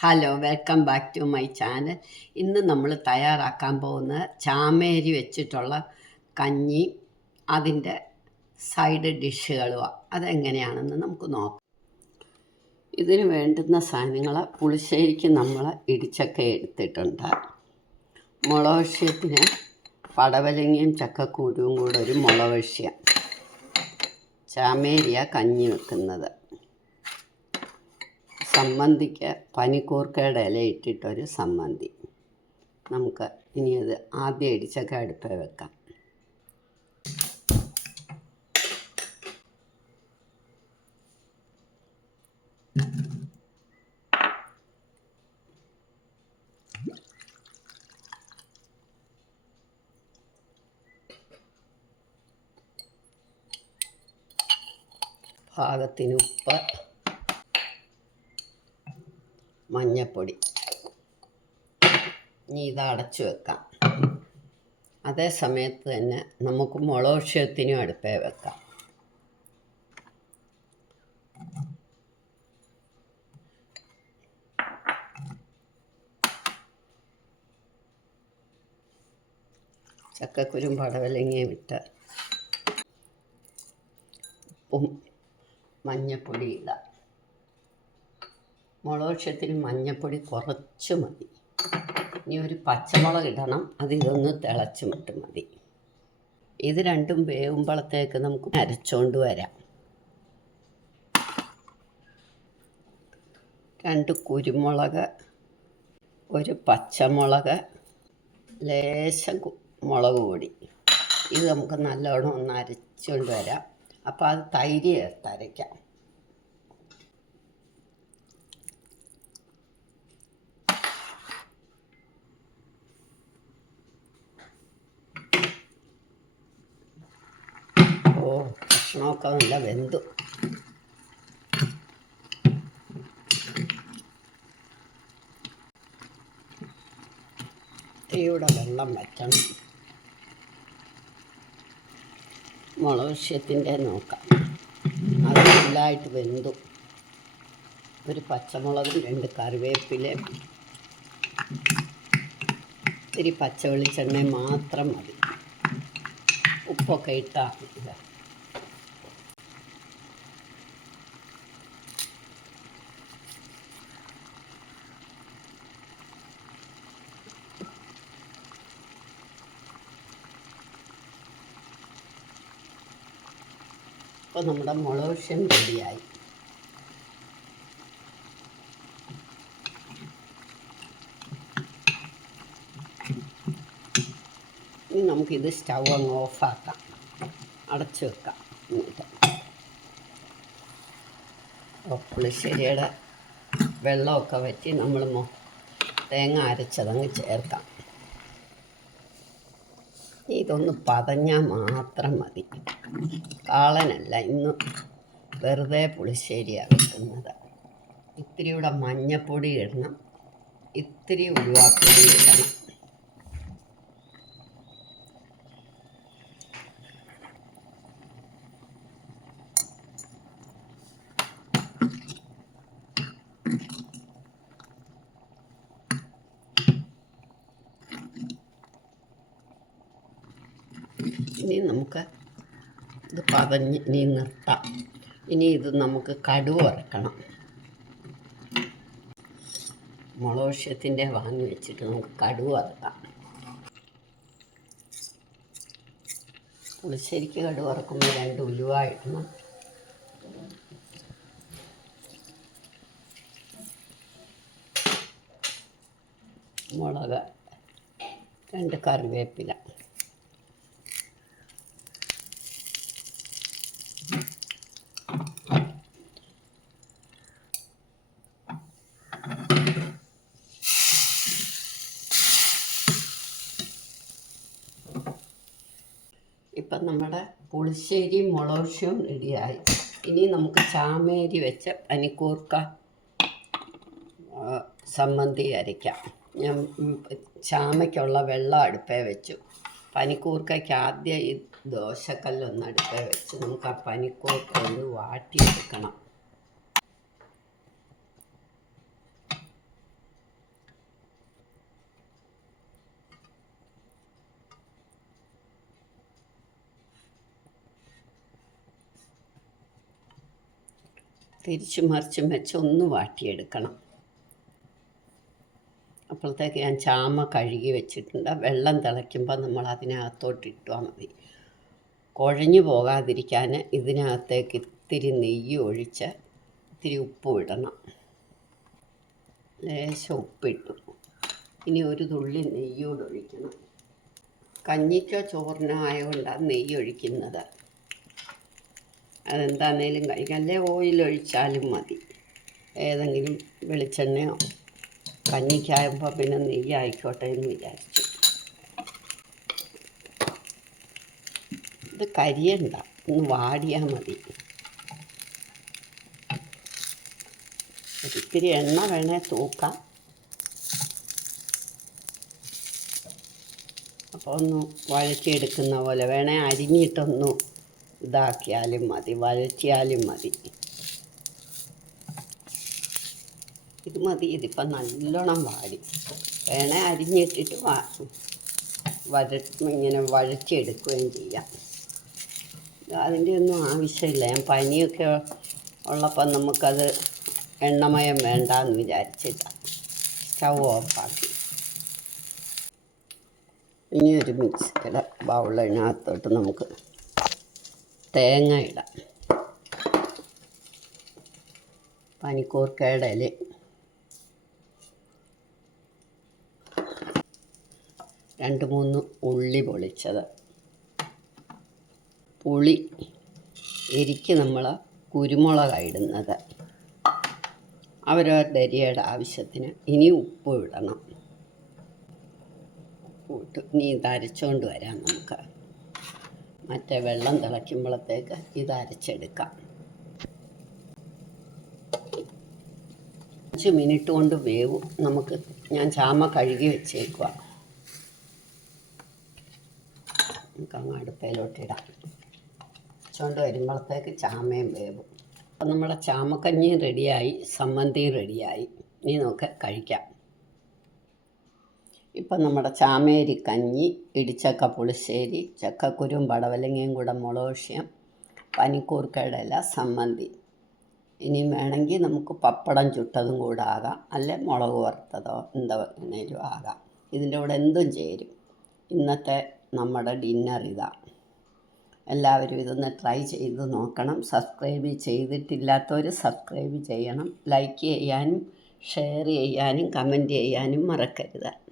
Hello welcome back to my channel ഇന്ന് നമ്മൾ തയ്യാറാക്കാൻ പോകുന്ന ചാമേരി വെച്ചിട്ടുള്ള കഞ്ഞി അതിന്റെ സൈഡ് ഡിഷുകളുമാണ് അതെങ്ങനെയാണെന്ന് നമുക്ക് നോക്കാം. ഇതിന് വേണ്ടുന്ന സാധനങ്ങൾ പുളിശ്ശേരിക്ക് നമ്മൾ ഇടിച്ചക്ക എടുത്തിട്ടുണ്ട്. മുളവശ്യത്തിന് പടവലങ്ങയും ചക്കക്കൂരും കൂടെ ഒരു മുളക് ചാമേരിയ കഞ്ഞി വെക്കുന്നത്. സമ്മന്തിക്ക് പനിക്കൂർക്കയുടെ ഇല ഇട്ടിട്ടൊരു സമ്മന്തി. നമുക്ക് ഇനി അത് ആദ്യം ഇടിച്ചൊക്കെ അടുപ്പേ വെക്കാം. പാകത്തിന് ഉപ്പ്. മഞ്ഞപ്പൊടി. ഇനി ഇത് അടച്ചു വെക്കാം. അതേ സമയത്ത് തന്നെ നമുക്ക് മുളക് അടുപ്പേ വെക്കാം. ചക്കക്കുരും പടവലങ്ങയും ഇട്ട് ഉപ്പും മഞ്ഞപ്പൊടി ഇടാം. മുളക് മഞ്ഞൾപ്പൊടി കുറച്ച് മതി. ഇനി ഒരു പച്ചമുളക് ഇടണം. അത് ഇതൊന്ന് തിളച്ച് മിട്ട് മതി. ഇത് രണ്ടും വേവുമ്പോഴത്തേക്ക് നമുക്ക് അരച്ചുകൊണ്ട് വരാം. രണ്ട് കുരുമുളക് ഒരു പച്ചമുളക് ലേശം മുളക് പൊടി. ഇത് നമുക്ക് നല്ലോണം ഒന്ന് അരച്ചുകൊണ്ട് വരാം. അപ്പോൾ അത് തൈര് ചേർത്ത് അരയ്ക്കാം ഭക്ഷണമൊക്കെ നല്ല വെന്തു. തീയുടെ വെള്ളം വറ്റണം മുളക് നോക്കാം. അത് നല്ലതായിട്ട് വെന്തു. ഒരു പച്ചമുളകും രണ്ട് കറിവേപ്പിലയും. ഇത്തിരി പച്ച വെളിച്ചെണ്ണ മാത്രം മതി. ഉപ്പൊക്കെ ഇട്ടാൽ അപ്പോൾ നമ്മുടെ മുളകുഷ്യൻ റെഡിയായി. ഇനി നമുക്കിത് സ്റ്റൗ അങ്ങ് ഓഫാക്കാം. അടച്ചു വെക്കാം. എന്നിട്ട് പുളിശ്ശേരിയുടെ വെള്ളമൊക്കെ വറ്റി നമ്മൾ തേങ്ങ അരച്ചതങ്ങ് ചേർക്കാം. ഇതൊന്ന് പതഞ്ഞാൽ മാത്രം മതി. കാളനല്ല ഇന്ന് വെറുതെ പുളിശ്ശേരിയാണ് വെക്കുന്നത്. ഇത്തിരി കൂടെ മഞ്ഞപ്പൊടി ഇടണം. ഇത്തിരി ഉരുവാപ്പൊടി ഇടണം. ഇനി നമുക്ക് ഇത് പതഞ്ഞ് ഇനി നിർത്താം. ഇനി ഇത് നമുക്ക് കടുവ ഇറക്കണം മുളക് വാങ്ങി വെച്ചിട്ട് നമുക്ക് കടുവ ഇറക്കാം പുളിശ്ശേരിക്ക് കടുവ ഇറക്കുമ്പോൾ രണ്ട് ഉലുവ ഇടണം. മുളക് രണ്ട് കറിവേപ്പില. ഇപ്പം നമ്മുടെ പുളിശ്ശേരി മുളകും റെഡിയായി. ഇനി നമുക്ക് ചാമേരി വെച്ച പനിക്കൂർക്ക സമ്മന്തി അരയ്ക്കാം. ഞാൻ ചാമയ്ക്കുള്ള വെള്ളം അടുപ്പേ വെച്ചു. പനിക്കൂർക്കയ്ക്ക് ആദ്യം ഈ ദോശക്കല്ലൊന്ന് അടുപ്പേ വെച്ച്. നമുക്ക് ആ പനിക്കൂർക്ക ഒന്ന് വാട്ടിയെടുക്കണം. തിരിച്ചും മറിച്ചും വെച്ച് ഒന്ന് വാട്ടിയെടുക്കണം. അപ്പോഴത്തേക്ക് ഞാൻ ചാമ കഴുകി വെച്ചിട്ടുണ്ട്. വെള്ളം തിളയ്ക്കുമ്പോൾ നമ്മൾ അതിനകത്തോട്ട് ഇട്ടാൽ മതി. കുഴഞ്ഞു പോകാതിരിക്കാൻ ഇതിനകത്തേക്ക് ഇത്തിരി നെയ്യ് ഒഴിച്ച് ഇത്തിരി ഉപ്പ് ഇടണം. ലേശം ഉപ്പിട്ടു. ഇനി ഒരു തുള്ളി നെയ്യോട് ഒഴിക്കണം. കഞ്ഞിക്കോ ചോറിനോ ആയതുകൊണ്ടാണ് നെയ്യ് ഒഴിക്കുന്നത്. അതെന്താണേലും കഴിക്കാം അല്ലേ ഓയിൽ ഒഴിച്ചാലും മതി. ഏതെങ്കിലും വെളിച്ചെണ്ണയോ കഞ്ഞിക്കായപ്പോൾ പിന്നെ നെയ്യ് ആയിക്കോട്ടെ എന്ന് വിചാരിച്ചു. ഇത് കരിയണ്ട ഒന്ന് വാടിയാൽ മതി. ഒരിത്തിരി എണ്ണ വേണേൽ തൂക്കാം. അപ്പോൾ ഒന്ന് വഴറ്റിയെടുക്കുന്ന പോലെ വേണേൽ അരിഞ്ഞിട്ടൊന്ന് ഇതാക്കിയാലും മതി വഴറ്റിയാലും മതി. ഇത് മതി ഇതിപ്പം നല്ലോണം വാടി. വേണേ അരിഞ്ഞിട്ടിട്ട് വാ. വര ഇങ്ങനെ വഴറ്റിയെടുക്കുകയും ചെയ്യാം. അതിന്റെ ഒന്നും ആവശ്യമില്ല. ഞാൻ പനിയൊക്കെ ഉള്ളപ്പം നമുക്കത് എണ്ണമയം വേണ്ട എന്ന് വിചാരിച്ചില്ല സ്റ്റൗ ഓഫാക്കി. ഇനി ഒരു മിക്സിയുടെ ബൗളിനകത്തോട്ട് നമുക്ക് തേങ്ങ ഇടാം പനിക്കൂർക്കയുടെ ഇല രണ്ട് മൂന്ന് ഉള്ളി പൊളിച്ചത്. പുളി. എരിക്ക് നമ്മൾ കുരുമുളകാണ് ഇടുന്നത് അവരവരുടെ അരിയുടെ ആവശ്യത്തിന് ഇനി ഉപ്പ് ഇടണം. ഇട്ട് ഇനി ഇത് അരച്ചുകൊണ്ട് വരാം നമുക്ക്. മറ്റേ വെള്ളം തിളയ്ക്കുമ്പോഴത്തേക്ക് ഇത് അരച്ചെടുക്കാം. അഞ്ച് മിനിറ്റ് കൊണ്ട് വേവും. നമുക്ക് ഞാൻ ചാമ കഴുകി വെച്ചേക്കുക നമുക്ക് അങ്ങ് അടുപ്പയിലോട്ടിടാം വെച്ചുകൊണ്ട് വരുമ്പോഴത്തേക്ക് ചാമയും വേവും. അപ്പം നമ്മുടെ ചാമക്കഞ്ഞിയും റെഡിയായി സമ്മന്തിയും റെഡിയായി ഇനി നമുക്ക് കഴിക്കാം. ഇപ്പം നമ്മുടെ ചാമേരി കഞ്ഞി ഇടിച്ചക്ക പുളിശ്ശേരി ചക്കക്കുരും പടവലങ്ങയും കൂടെ മുളകുഷ്യം പനിക്കൂർക്കയുടെ സമ്മന്തി. ഇനി വേണമെങ്കിൽ നമുക്ക് പപ്പടം ചുട്ടതും കൂടെ ആകാം. അല്ലെ മുളക് വറുത്തതോ എന്താ ആകാം. ഇതിന്റെ കൂടെ എന്തും ചേരും. ഇന്നത്തെ നമ്മുടെ ഡിന്നർ ഇതാ. എല്ലാവരും ഇതൊന്ന് ട്രൈ ചെയ്ത് നോക്കണം. സബ്സ്ക്രൈബ് ചെയ്തിട്ടില്ലാത്തവർ സബ്സ്ക്രൈബ് ചെയ്യണം. ലൈക്ക് ചെയ്യാനും ഷെയർ ചെയ്യാനും കമന്റ് ചെയ്യാനും മറക്കരുത്.